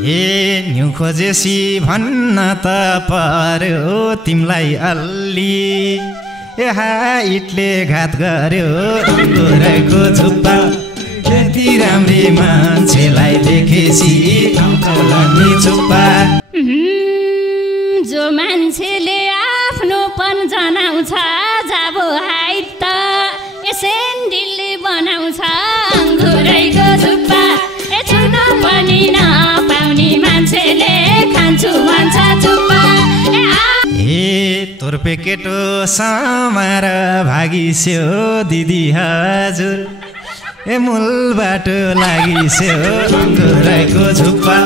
ए new खोजेसी भन्न त पर्यो तिमलाई अल्ली ए हाइटले घात गर्यो अङ्गुरको झुप्पा यति राम्री मान्छेलाई देखेसी नि चुप्पा जो मान्छेले आफ्नोपन जनाउँछ जाबो हाइट त सेन्डिलले बनाउँछ अङ्गुरैको झुप्पा ए छुन पनि नपाउने मान्छेले खान्छु भन्छ चुप्पा ए तोर्पे केटो समार भागिस्यो दिदी हजुर ए मूल बाटो लागिस्यो अङ्गुरैको झुप्पा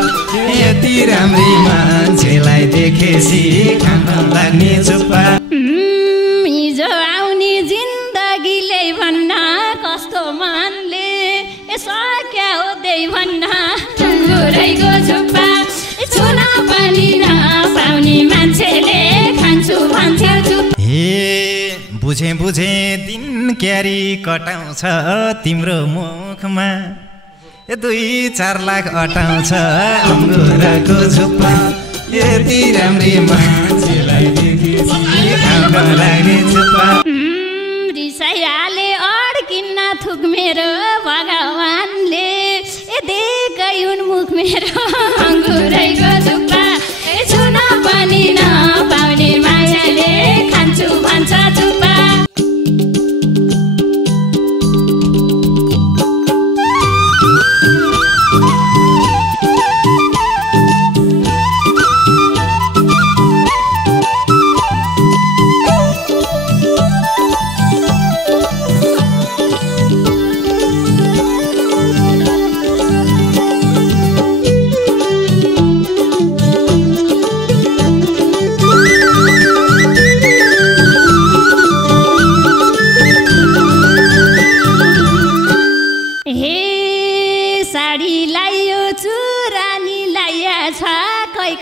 यति राम्री मान्छेलाई देखेसी खान लाग्ने चुप्पा हिजो आउने जिन्दगीले भन्न कस्तो मनले सक्या हुँदै भन्न अङ्गुरैको झुप्पा छुन पनि नपाउने मान्छेले खान्छु भन्थ्यो चुप्पा ए बुझे दिन क्यारी कटाउँछ तिम्रो मुखमा ए 2-4 लाख अटाउँछ अङ्गुरको झुप्पा यति राम्री मान्छेलाई देखेसी खान लाग्ने चुप्पा रिसाइहाले अड्किन्न थुक मेरो भगवानले ए देकै उन्मुख मेरो अङ्गुरैको झुप्पा ए छुन पनि नपाउने मायाले खान्छु भन्छ चुप्पा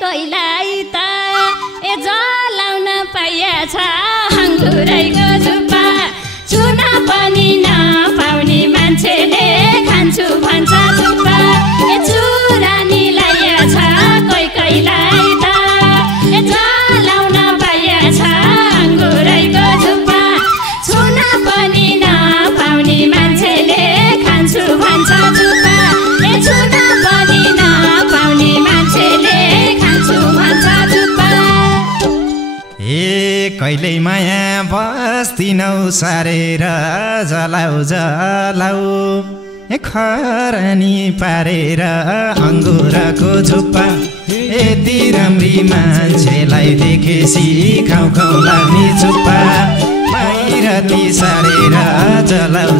कैलाई त ए जलाउन पाइएछ अङ्गुरैको झुप्पा छुन पनि नपाउने मान्छेले खान्छु भन्छ चुप्पा ए चुरानीलाई छ कैलाई त ए जलाउन पाइएछ अङ्गुरैको झुप्पा छुन पनि नपाउने मान्छेले खान्छु भन्छ चुप्पा ए छुन पनि नपाउने मान्छेले ए कहिल्यै माया बस्दिनौ सारेर जलाउ ए खरानी पारेर अङ्गुरको झुप्पा यति राम्री मान्छेलाई देखेसी खाउ लाग्ने चुप्पा बाहिरती सारेर जलाउ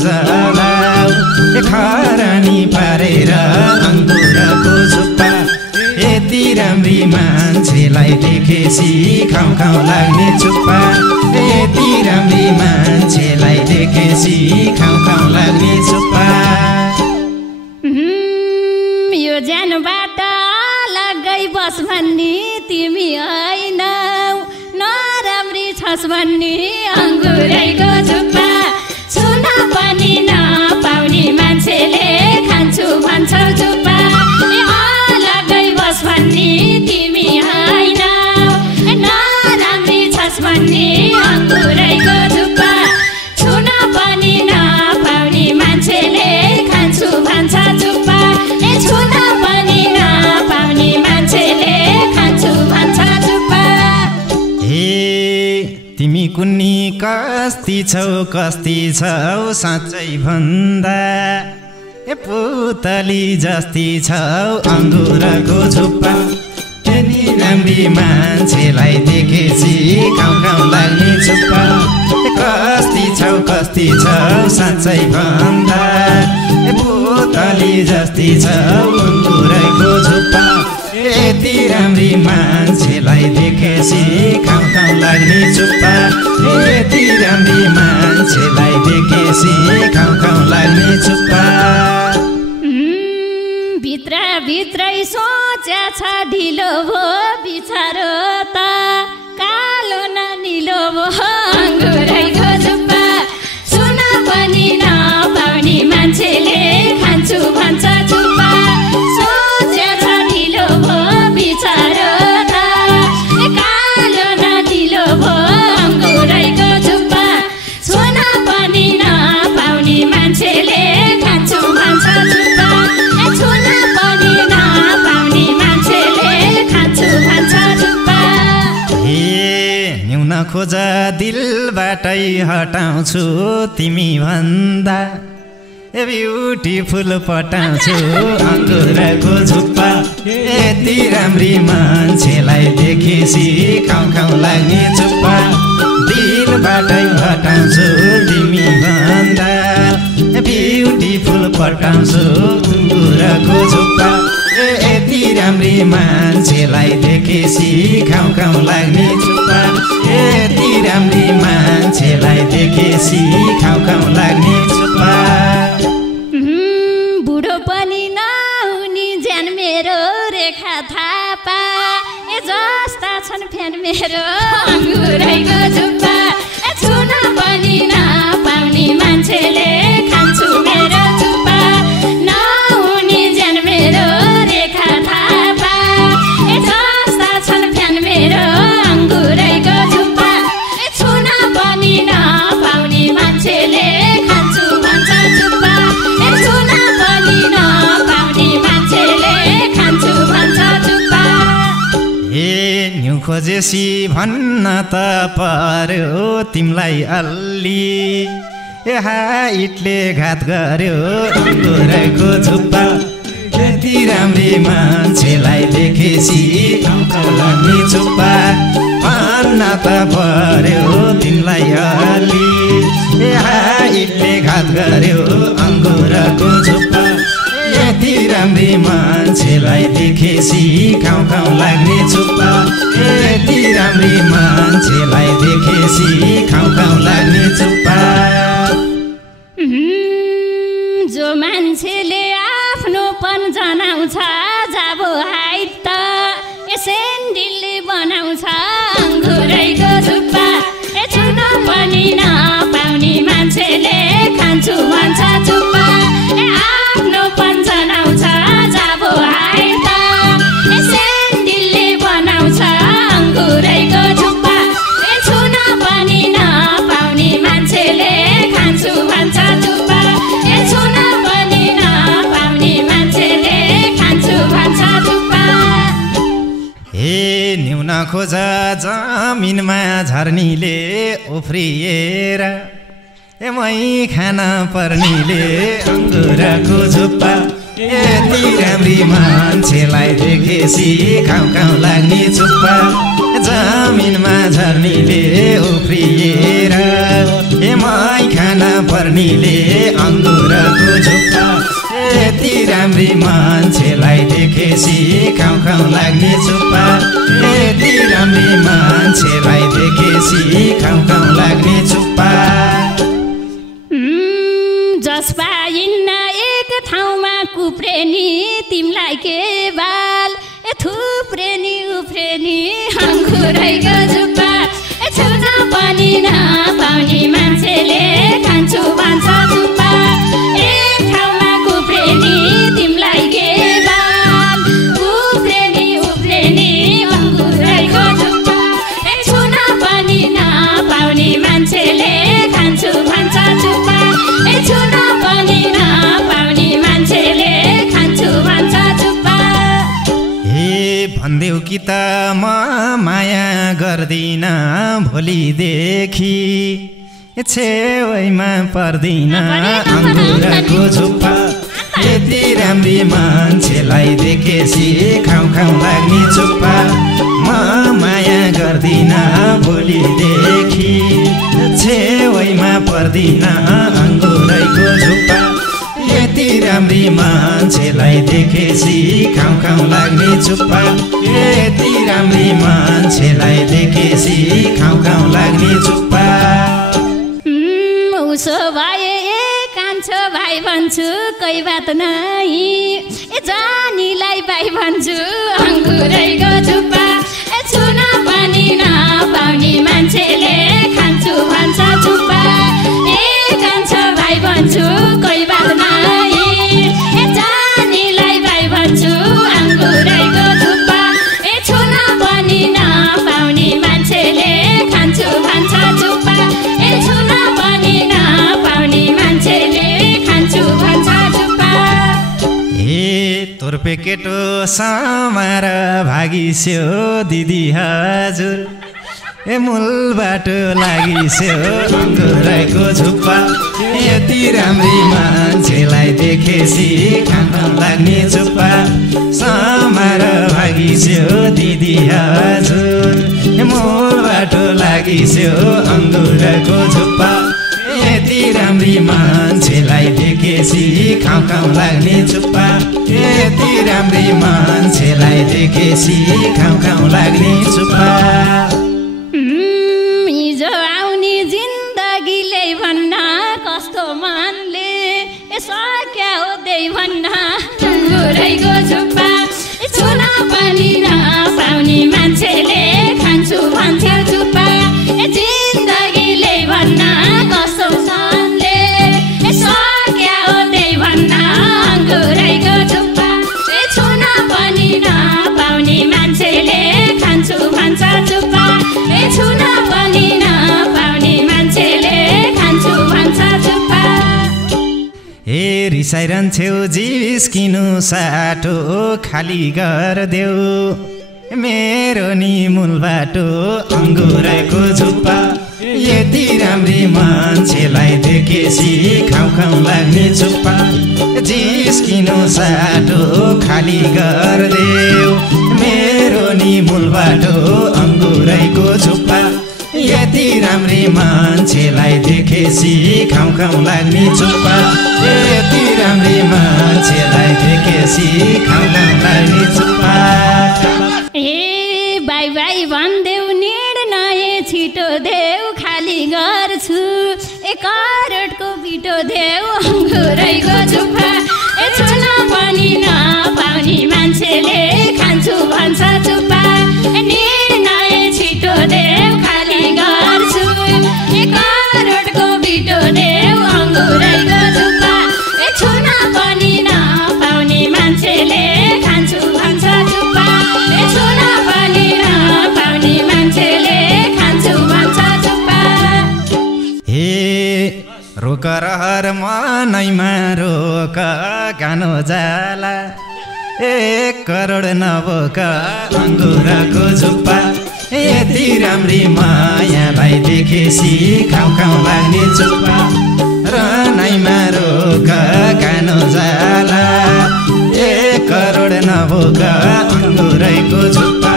ए खरानी पारेर अङ्गुरको झुप्पा यति राम्री मान्छेलाई देखेसी खाउ लाग्ने चुप्पा यति राम्री मान्छेलाई देखेसी खाउ लाग्ने चुप्पा यो ज्यानबाट लगै बस भन्ने तिमी हैनौ नराम्री छस् भन्ने अङ्गुरैको झुप्पा छुन पनि नपाउने मान्छेले खान्छु भन्छौ चुप्पा भन्ने तिमी हैनौ नराम्री छस् भन्ने अङ्गुरैको झुप्पा छुन पनि नपाउने मान्छेले खान्छु भन्छ चुप्पा ए छुन पनि नपाउने मान्छेले खान्छु भन्छ चुप्पा ए तिमी कुन्नी कस्ती छौ साँच्चै भन्दा ए पुतली जस्ती छौ अङ्गुरको झुप्पा यति राम्री मान्छेलाई देखेसी खाउ लाग्ने चुप्पा कस्ती छौ साँच्चै भन्दा ए पुतली जस्ती छौ अङ्गुरको झुप्पा यति राम्री मान्छेलाई देखेसी खाउ लाग्ने चुप्पा यति राम्री मान्छेलाई देखेसी खाउ लाग्ने चुप्पा भित्रै सोच्या छ ढिलो भो बिचारो त कालो न निलो भो अङ्गुरैको झुप्पा छुन पनि नपाउने मान्छेले खान्छु भन्छ चुप्पा सोच्या छ ढिलो भो नखोज दिलबाटै हटाउँछु तिमी भन्दा ब्युटिफुल पटाउँछु अङ्गुरको झुप्पा यति राम्री मान्छेलाई देखेपछि खाउँ खाउँ लाग्ने चुप्पा दिलबाटै हटाउँछु तिमी भन्दा ब्युटिफुल पटाउँछु अङ्गुरको झुप्पा यति राम्री मान्छेलाई देखेपछि खाउँ खाउँ लाग्ने चुप्पा यति राम्री मान्छेलाई देखेपछि खाउँ खाउँ लाग्ने चुप्पा बुढो पनि नहुने ज्यान मेरो रेखा थापा ए जस्ता छन् फ्यान मेरो अङ्गुरैको झुप्पा छुन पनि नपाउने मान्छेले खान्छु मेरो झुप्पा नहुने ज्यान मेरो रेखा थापा ए जस्ता छन् फ्यान मेरो अङ्गुरैको झुप्पा छुन पनि नपाउने मान्छेले खान्छु भन्छ झुप्पा छुन पनि नपाउने मान्छेले खान्छु भन्छ झुप्पा ए न्यु खोजेसी भन्न त पर्यो तिमीलाई अल्ली ए हाइटले घात गर्यो अङ्गुरैको झुप्पा यति राम्री मान्छेलाई देखेपछि लाग्ने चुप्पा भन्न त पर्यो तिमीलाई अल्ली ए हाइटले घात गर्यो अङ्गुरको झुप्पा यति राम्री मान्छेलाई देखेपछि खाउँ खाउँ लाग्ने चुप्पा यति राम्री मान्छेलाई देखेपछि खाउँ खाउँ लाग्ने चुप्पा जो मान्छेले आफ्नोपन जनाउँछ जाबो हाइट त सेन्डिलले बनाउँछ अङ्गुरैको झुप्पा छुन पनि नपाउने मान्छेले खान्छु भन्छ झुप्पा आफ्नोपन जनाउँछ जाबो हाइट त सेन्डिलले बनाउँछ अङ्गुरैको झुप्पा छुन पनि नपाउने मान्छेले खान्छु भन्छ झुप्पा छुन पनि नपाउने मान्छेले खान्छु भन्छ झुप्पा हे न्यून खोज जमिनमा झर्नीले उफ्रिएर मै खान पर्नेले अङ्गुरको झुप्पा यति राम्री मान्छेलाई देखेपछि खाउँ खाउँ लाग्ने चुप्पा जमिनमा झर्नीले उफ्रिएर मै खान पर्नेले अङ्गुरको झुप्पा यति राम्री मान्छेलाई देखेपछि खाउँ खाउँ लाग्ने चुप्पा यति राम्री मान्छेलाई देखेपछि खाउँ खाउँ लाग्ने चुप्पा जस पाइन्न एक ठाउँमा कुप्रेनी तिमीलाई के बाल थुप्रेनी उफ्रेनी अङ्गुरैको झुप्पा छुन पनि नपाउने मान्छेले खान्छु भन्छ झुप्पा एक ठाउँमा कुप्रेनी तिमीलाई के बाल उफ्रेनी उफ्रेनी अङ्गुरैको झुप्पा छुन पनि नपाउने मान्छेले खान्छु भन्छ झुप्पा छुन पनि नपाउने मान्छेले खान्छु भन्छ झुप्पा हे भन्देऊ कि त म माया गर्दिन भोलिदेखि छेउमा पर्दिन अङ्गुरको झुप्पा यति राम्री मान्छेलाई देखेपछि खाउँ खाउँ लाग्ने चुप्पा म माया गर्दिन भोलिदेखि छेउमा पर्दिन अङ्गुरैको झुप्पा यति राम्री मान्छेलाई देखेपछि खाउँ खाउँ लाग्ने चुप्पा यति राम्री मान्छेलाई देखेपछि खाउँ खाउँ लाग्ने चुप्पा उसो भए कान्छो भाइ भन्छु कोही बात नै जानीलाई भाइ भन्छु अङ्गुरैको झुप्पा छुन पनि नपाउने मान्छेले खान्छु भन्छ झुप्पा कान्छो भाइ भन्छु कोही बात नै जानीलाई भाइ भन्छु अङ्गुरैको झुप्पा छुन पनि नपाउने मान्छेले खान्छु भन्छ झुप्पा छुन पनि नपाउने मान्छेले खान्छु भन्छ झुप्पा तोर्पे केटो समार भागिस्यो दिदी हजुर ए मूल बाटो लागिस्यो अङ्गुरैको झुप्पा यति राम्री मान्छेलाई देखेसी खान लाग्ने चुप्पा समार भागिस्यो दिदी हजुर मूल बाटो लागिस्यो अङ्गुरको झुप्पा यति राम्री मान्छेलाई देखेसी खाउ लाग्ने चुप्पा यति राम्री मान्छेलाई देखेसी खाउ लाग्ने चुप्पा हिजो आउने जिन्दगीले भन्न कस्तो मनले सक्या हो त्यही भन्न अङ्गुरैको झुप्पा छुन पनि नपाउने मान्छेले खान्छु भन्थ्यो चुप्पा जिन्दगीले भन्न कस्तो मनले सक्या हो त्यही भन्न अङ्गुरैको झुप्पा छुन पनि नपाउने मान्छेले खान्छु भन्छ चुप्पा छुन पनि नपाउने मान्छेले खान्छु भन्छ चुप्पा हे रिसाइरहन्छौ जिस्किनु साटो खाली गरिदेऊ मेरो नि मूल बाटो अङ्गुरैको झुप्पा यति राम्री मान्छेलाई देखेसी खाउ लाग्ने चुप्पा जिस्किनु साटो खाली गरिदेऊ मेरो नि मूल बाटो अङ्गुरैको झुप्पा यति राम्री मान्छेलाई देखेसी खाउ लाग्ने चुप्पा यति राम्री मान्छेलाई देखेसी खाउ लाग्ने चुप्पा ए बाई बाई भन्देऊ निर्णय छिटो देऊ खाली गर्छु करोडको बिटो देऊ अङ्गुरैको झुप्पा छुन पनि नपाउने मान्छेले खान्छु भन्छ चुप्पा निर्णय छिटो देऊ खाली गर्छु करोडको बिटो देऊ अङ्गुरैको झुप्पा छुन पनि नपाउने मान्छेले खान्छु भन्छ चुप्पा छुन पनि नपाउने मान्छेले खान्छु भन्छ चुप्पा हे रोक रहर मनैमा रोक गानो जाला 1 करोड नबोक अङ्गुरको झुप्पा यति राम्री मायालाई देखेसी खाउ लाग्ने चुप्पा रनैमा रोक गानो जाला 1 करोड नबोक अङ्गुरैको झुप्पा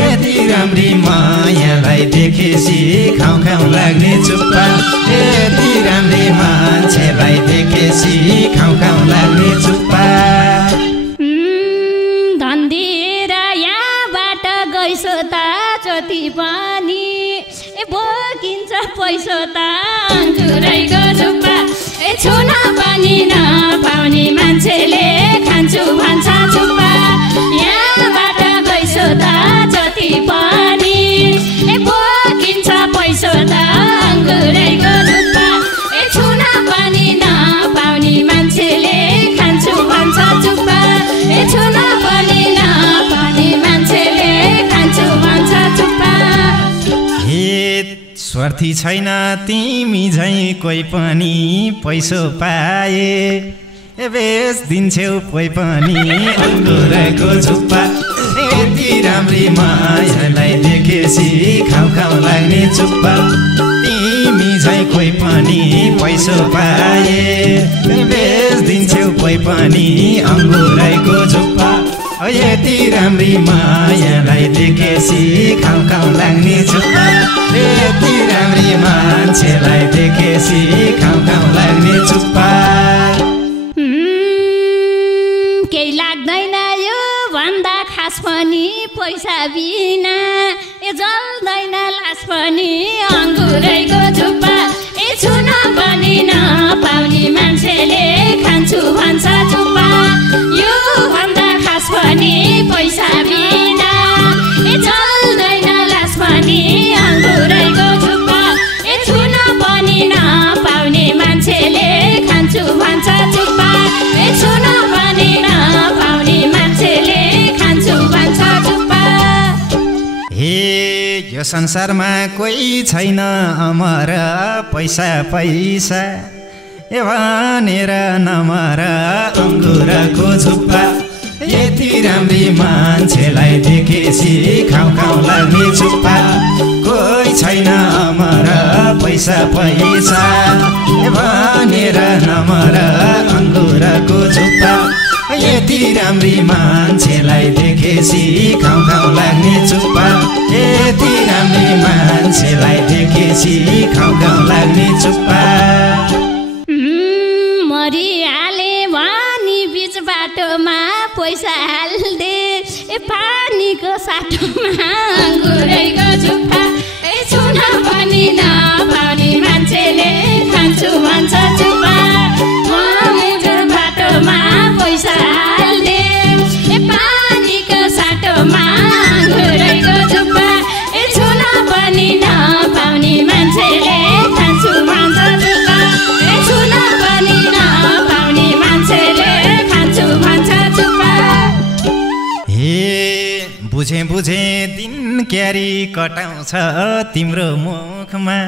यति राम्री मायालाई देखेसी खाउ लाग्ने चुप्पा यति राम्री मान्छेलाई देखेसी खाउ लाग्ने चुप्पा धन्दिरा यहाँबाट गइसो त जति पनि बोकिन्छ पैसो त अङ्गुरैको झुप्पा छुन पनि नपाउने मान्छेले खान्छु भन्छ चुप्पा यहाँबाट गइसो त जति पनि बोकिन्छ पैसो त अङ्गुरैको झुप्पा छुन पनि नपाउने मान्छेले खान्छु भन्छ चुप्पा छुन पनि नपाउने मान्छेले खान्छु भन्छ चुप्पा हे स्वार्थी छैन तिमी झैँ कोही पनि पैसो पाए बेच दिन्छौ कोही पनि अङ्गुरैको झुप्पा यति राम्री मायालाई देखेसी खाउ लाग्ने चुप्पा तिमी झैँ कोही पनि पैसो पाए बेच दिन्छौ कोही पनि अङ्गुरैको झुप्पा यति राम्री मायालाई देखेसी खाउ लाग्ने चुप्पा यति राम्री मान्छेलाई देखेसी खाउ लाग्ने चुप्पा केही लाग्दैन यो भन्दा खास पनि पैसा बिना जल्दैन लास पनि अङ्गुरैको झुप्पा छुन पनि नपाउने मान्छेले खान्छु भन्छ चुप्पा यो भन्दा खास पनि पैसा बिना जल्दैन लास पनि अङ्गुरैको झुप्पा छुन पनि नपाउने मान्छेले खान्छु भन्छ चुप्पा छुन पनि नपाउने मान्छेले खान्छु भन्छ चुप्पा हे यो संसारमा कोही छैन अमर पैसा पैसा भनेर नमर अङ्गुरको झुप्पा यति राम्री मान्छेलाई देखेसी खाउ लाग्ने चुप्पा को पैसा भनेर नमर अङ्गुरको झुप्पा यति राम्री मान्छेलाई देखेसी खाउँ खाउँ लाग्ने चुप्पा यति राम्री मान्छेलाई देखेसी खाउँ खाउँ लाग्ने चुप्पा मरिहाले भनी बीच बाटोमा पैसा हाल्दे पानीको साटोमा अङ्गुरैको झुप्पा छुन पनि नपाउने मान्छेले खान्छु भन्छ चुप्पा बाटोमा पैसा हाल्दे पानीको साटोमा अङ्गुरैको झुप्पा छुन पनि नपाउने मान्छेले खान्छु भन्छ चुप्पा छुन पनि नपाउने मान्छेले खान्छु भन्छ चुप्पा बुझे बुझे दिन क्यारी कटाउँछ तिम्रो मुखमा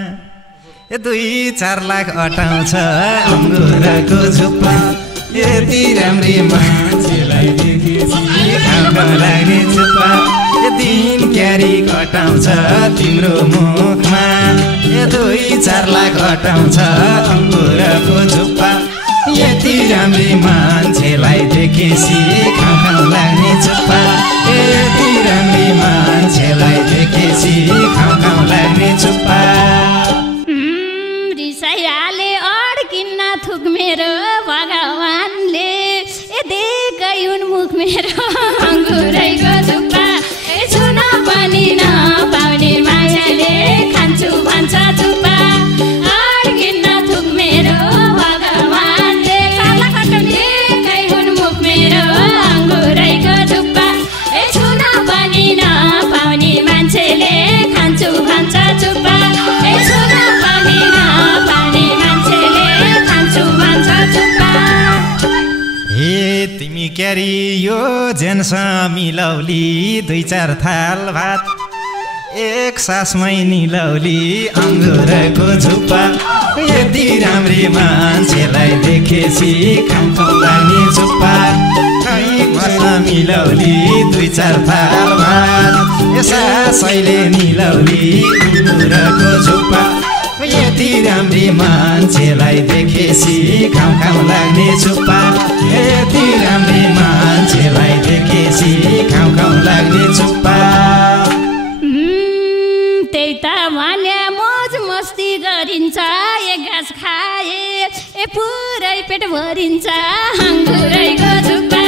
2-4 लाख अटाउँछ अङ्गुरको झुप्पा यति राम्री मान्छेलाई देखेपछि खाउँ खाउँ लाग्ने चुप्पा दिन क्यारी कटाउँछ तिम्रो मुखमा 2-4 लाख अटाउँछ अङ्गुरको झुप्पा यति राम्री मान्छेलाई देखेपछि खाउँ खाउँ लाग्ने चुप्पा यति राम्री मान्छेलाई देखेपछि खाउँ खाउँ लाग्ने चुप्पा रिसाइहाले अड्किन्न थुक मेरो भगवानले देखाइ उन्मुख मेरो अङ्गुरैको झुप्पा छुन पनि नपाउने मायाले खान्छु भन्छ चुप्पा अड्किन्न थुक मेरो भगवानले देखाइ उन्मुख मेरो अङ्गुरैको झुप्पा छुन पनि नपाउने मान्छेले खान्छु भन्छ चुप्पा छुन पनि नपाउने मान्छेले खान्छु भन्छ चुप्पा तिमी क्यारी यो जेन्स मिलौली 2-4 थाल भात एक सासमै निलौली अङ्गुरको झुप्पा यति राम्री मान्छेलाई देखेपछि खाउँ खाउँ लाग्ने चुप्पा मिलौली 2-4 थाल भात सासैले निलौली अङ्गुरको झुप्पा यति राम्री मान्छेलाई देखेपछि खाउँ खाउँ लाग्ने चुप्पा यति राम्री मान्छेलाई देखेपछि खाउँ खाउँ लाग्ने चुप्पा त्यही त भने मोज मस्ती गरिन्छ एक घाँस खाए पुरै पेट भरिन्छ अङ्गुरैको झुप्पा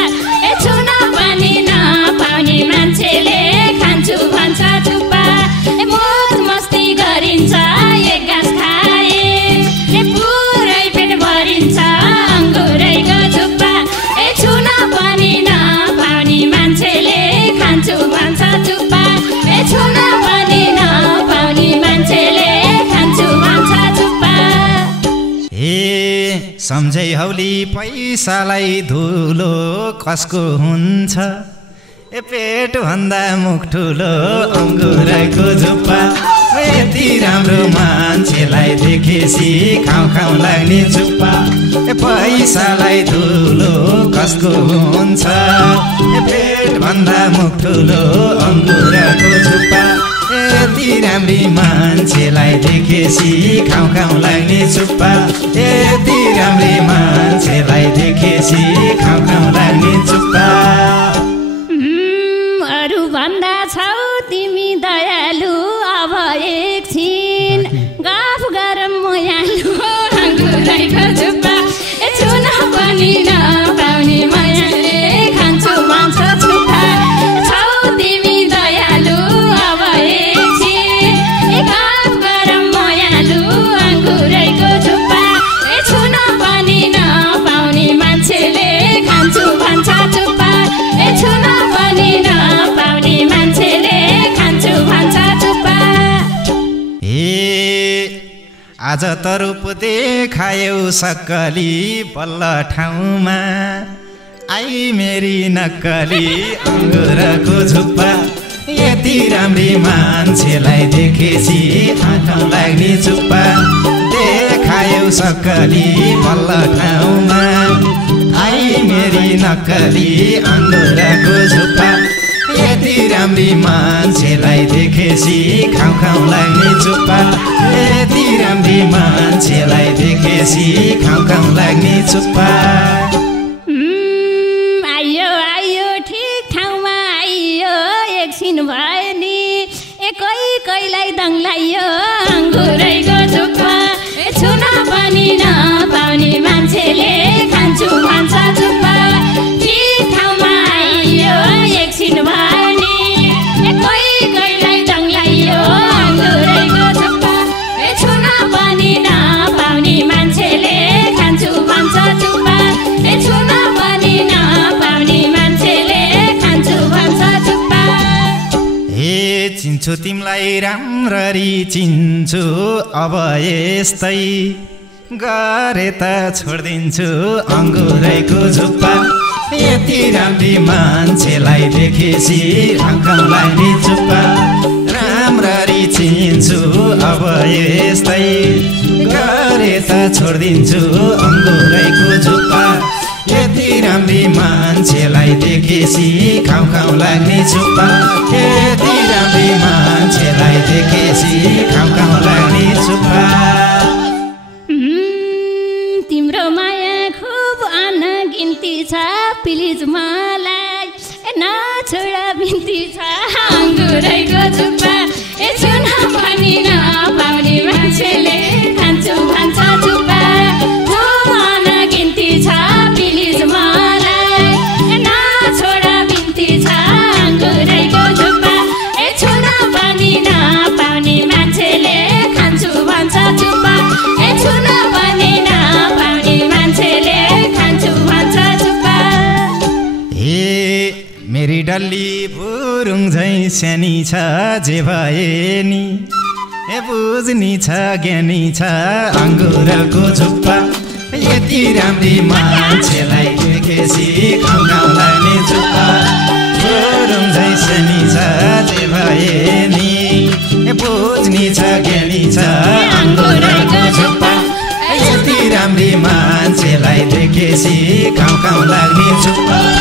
छुन पनि नपाउने मान्छेले खान्छु भन्छ चुप्पा मोज मस्ती गरिन्छ एक घाँस खाए पुरै पेट भरिन्छ अङ्गुरैको झुप्पा छुन पनि नपाउने मान्छेले खान्छु भन्छ चुप्पा छुन पनि नपाउने मान्छेले खान्छु भन्छ चुप्पा सम्झै हौली पैसालाई धुलो कसको हुन्छ पेट भन्दा मुख ठुलो अङ्गुरको झुप्पा यति राम्रो मान्छेलाई देखेपछि खाउँ खाउँ लाग्ने चुप्पा पैसालाई धुलो कसको हुन्छ पेट भन्दा मुख ठुलो अङ्गुरको झुप्पा यति राम्री मान्छेलाई देखेपछि खाउँ खाउँ लाग्ने चुप्पा यति राम्री मान्छेलाई देखेपछि खाउँ खाउँ लाग्ने चुप्पा अरू भन्दा छौ तिमी दयालु अब एकछिन गफ गरम मयालु अङ्गुरैको झुप्पा छुन पनि नपाउने मायाले खान्छु भन्छ चुप्पा छौ तिमी दयालु अब एकछिन गफ गरम मयालु अङ्गुरैको झुप्पा छुन पनि नपाउने मान्छेले खान्छु भन्छ चुप्पा छुन पनि नपाउने मान्छेले खान्छु भन्छ चुप्पा आज त रूप देखायौ सक्कली बल्ल ठाउँमा आई मेरी नक्कली अङ्गुरको झुप्पा यति राम्री मान्छेलाई देखेपछि आँखा लाग्ने चुप्पा देखायौ सक्कली बल्ल ठाउँमा आई मेरी नक्कली अङ्गुरको झुप्पा यति राम्री मान्छेलाई देखेपछि खाउ खाउ लाग्ने चुप्पा यति राम्री मान्छेलाई देखेपछि खाउ खाउ लाग्ने चुप्पा आइयो आइयो ठिक ठाउँमा आइयो एकछिन भयो नि कैलाई दङ्लाइयो अङ्गुरैको चुप्पा छुन पनि नपाउने मान्छेले खान्छु भन्छ चुप्पा ठिक ठाउँमा आइयो एकछिन भयो नि कैलाई दङ्लाइयो अङ्गुरैको चुप्पा छुन पनि नपाउने मान्छेले खान्छु भन्छ चुप्पा छुन पनि नपाउने मान्छेले खान्छु भन्छ चुप्पा हे चिन्छु तिमीलाई राम्ररी चिन्छु अब यस्तै गरे त छोडिदिन्छु अङ्गुरैको झुप्पा यति राम्री मान्छेलाई देखेपछि खाउ लाग्ने चुप्पा राम्ररी चिन्छु अब यस्तै गरे त छोडिदिन्छु अङ्गुरैको झुप्पा यति राम्री मान्छेलाई देखेपछि खाउ खाउ लाग्ने चुप्पा यति राम्री मान्छेलाई देखेपछि खाउ खाउ लाग्ने चुप्पा तिम्रो माया खुब अनगिन्ती छ प्लिज मलाई नछोड बिन्ती छ अङ्गुरैको चुप्पा छुन पनि नपाउने मान्छेले खान्छु भन्छ चुप्पा खुब अनगिन्ती छ प्लिज मलाई नछोड बिन्ती छ अङ्गुरैको चुप्पा छुन पनि नपाउने मान्छेले खान्छु भन्छ चुप्पा छुन पनि नपाउने मान्छेले खान्छु भन्छ चुप्पा मेरी डल्ली बुरुङ झै सानी छ जे भए नि बुझ्नी छ ज्ञानी छ अङ्गुरको झुप्पा यति राम्री मान्छेलाई देखेपछि खाउ खाउ लाग्ने चुप्पा बुरुङ झै सानी छ जे भए नि बुझ्नी छ ज्ञानी छ अङ्गुरको झुप्पा यति राम्री मान्छेलाई देखेपछि खाउ खाउ लाग्ने चुप्पा